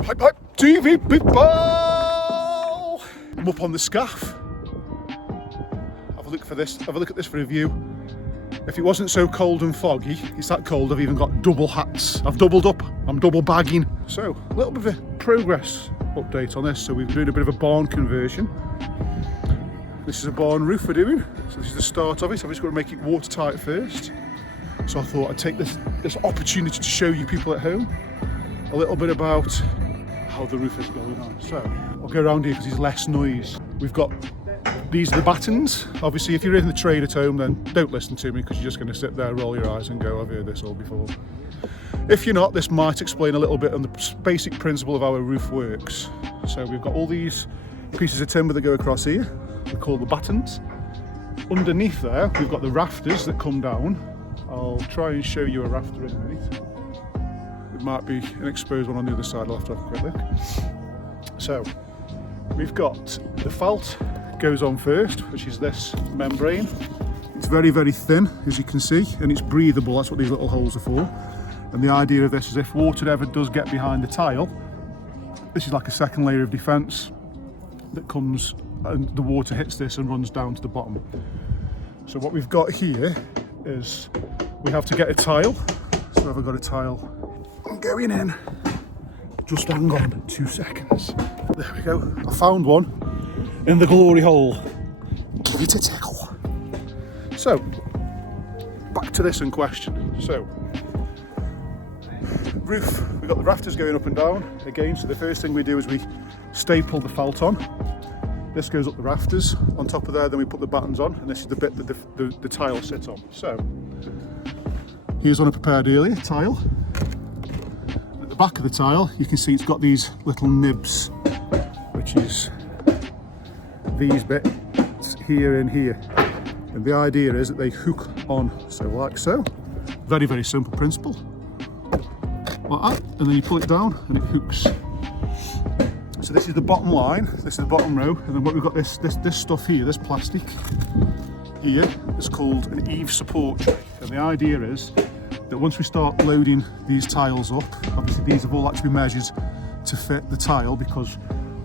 Hype, TV people! I'm up on the scaff. Have a look for this, have a look at this for a view. If it wasn't so cold and foggy, it's that cold I've even got double hats. I've doubled up, I'm double bagging. So, a little bit of a progress update on this. So we're doing a bit of a barn conversion. This is a barn roof we're doing. So this is the start of it. So I'm just going to make it watertight first. So I thought I'd take this opportunity to show you people at home a little bit about how the roof is going on. So I'll go around here because there's less noise. We've got, these are the battens. Obviously if you're in the trade at home then don't listen to me because you're just going to sit there, roll your eyes and go, I've heard this all before. If you're not, this might explain a little bit on the basic principle of how a roof works. So we've got all these pieces of timber that go across here. They're called the battens. Underneath there we've got the rafters that come down. I'll try and show you a rafter in a minute. It might be an exposed one on the other side, I'll have to have a quick look. So, we've got the felt goes on first, which is this membrane. It's very, very thin, as you can see, and it's breathable, that's what these little holes are for. And the idea of this is if water ever does get behind the tile, this is like a second layer of defence that comes, and the water hits this and runs down to the bottom. So what we've got here is we have to get a tile. So I've got a tile. I'm going in. Just hang on 2 seconds. There we go. I found one in the glory hole. Give it a tickle. So, back to this in question. So, roof, we've got the rafters going up and down again. So the first thing we do is we staple the felt on. This goes up the rafters. On top of there, then we put the battens on, and this is the bit that the tile sits on. So, here's one I prepared earlier, tile. At the back of the tile, you can see it's got these little nibs, which is these bits here and here. And the idea is that they hook on, so like so. Very, very simple principle. Like that, and then you pull it down and it hooks. So this is the bottom line, this is the bottom row, and then what we've got this stuff here, this plastic here, is called an eave support tray. And the idea is that once we start loading these tiles up, obviously these have all actually been measured to fit the tile because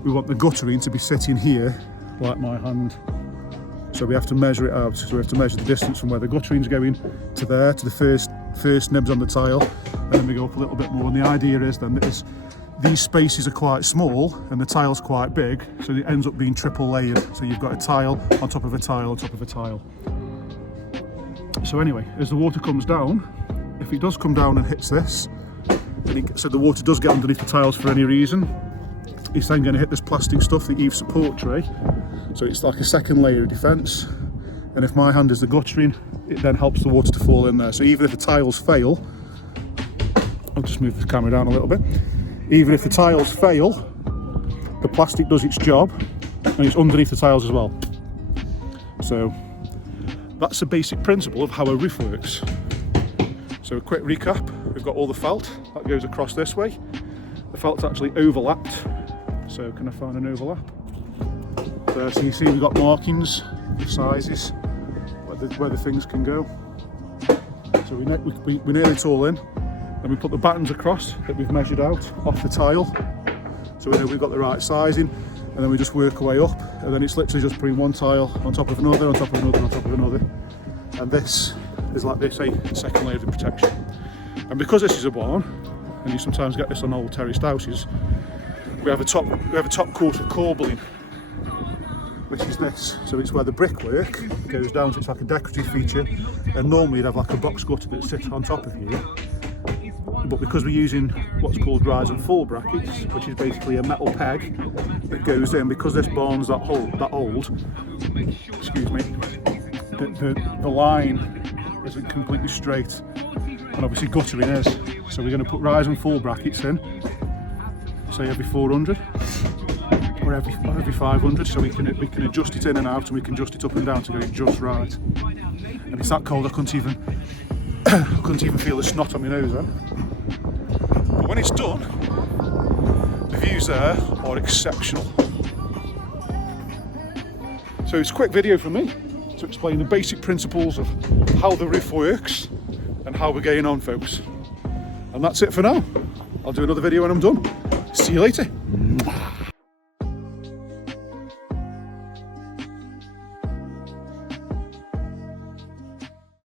we want the guttering to be sitting here, like my hand. So we have to measure it out. So we have to measure the distance from where the guttering's going to there, to the first nibs on the tile, and then we go up a little bit more. And the idea is then that these spaces are quite small and the tile's quite big, so it ends up being triple layered. So you've got a tile on top of a tile on top of a tile. So anyway, as the water comes down, if it does come down and hits this, so the water does get underneath the tiles for any reason, it's then going to hit this plastic stuff, the eave support tray. So it's like a second layer of defence. And if my hand is the guttering, it then helps the water to fall in there. So even if the tiles fail, I'll just move the camera down a little bit. Even if the tiles fail, the plastic does its job and it's underneath the tiles as well. So that's the basic principle of how a roof works. So a quick recap, we've got all the felt that goes across this way. The felt's actually overlapped. So can I find an overlap? So you see we've got markings, the sizes, where the things can go. So we nail it all in. Then we put the battens across that we've measured out off the tile, so we know we've got the right sizing, and then we just work our way up, and then it's literally just putting one tile on top of another, on top of another, on top of another, and this is, like they say, second layer of protection. And because this is a barn, and you sometimes get this on old terraced houses, we have a top coat of corbelling, which is this. So it's where the brickwork goes down, so it's like a decorative feature, and normally you'd have like a box gutter that sits on top of here. But because we're using what's called rise and fall brackets, which is basically a metal peg that goes in, because this barn's that old, excuse me, the line isn't completely straight, and obviously guttering is. So we're going to put rise and fall brackets in, say every 400 or every 500, so we can adjust it in and out, and we can adjust it up and down to get it just right. And it's that cold I couldn't even feel the snot on my nose then. But when it's done, the views there are exceptional. So it's a quick video from me to explain the basic principles of how the roof works and how we're getting on, folks. And that's it for now. I'll do another video when I'm done. See you later.